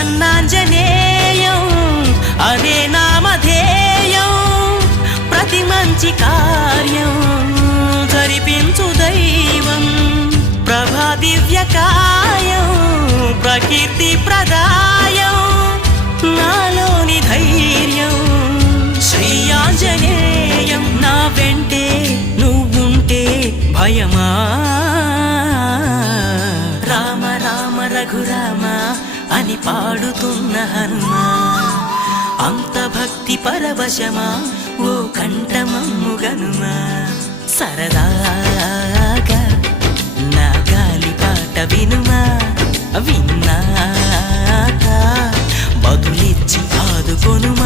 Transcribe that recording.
ప్రసన్నాంజనేయం అదే నామధేయం ప్రతి మంచి కార్యం జరిపించు దైవం ప్రభా దివ్యకాయం ప్రకీర్తి ప్రదాయం నాలోని ధైర్యం శ్రీ ఆంజనేయం నా వెంటే నువ్వుంటే భయమా రామ రామ రఘురామ అని పాడుతున్న హనుమా అంత భక్తి పరవశమా ఓ కంఠమమ్ముగనుమా సరదాగా నా గాలి పాట వినుమా విన్నాక బదులిచ్చి ఆదుకొనుమా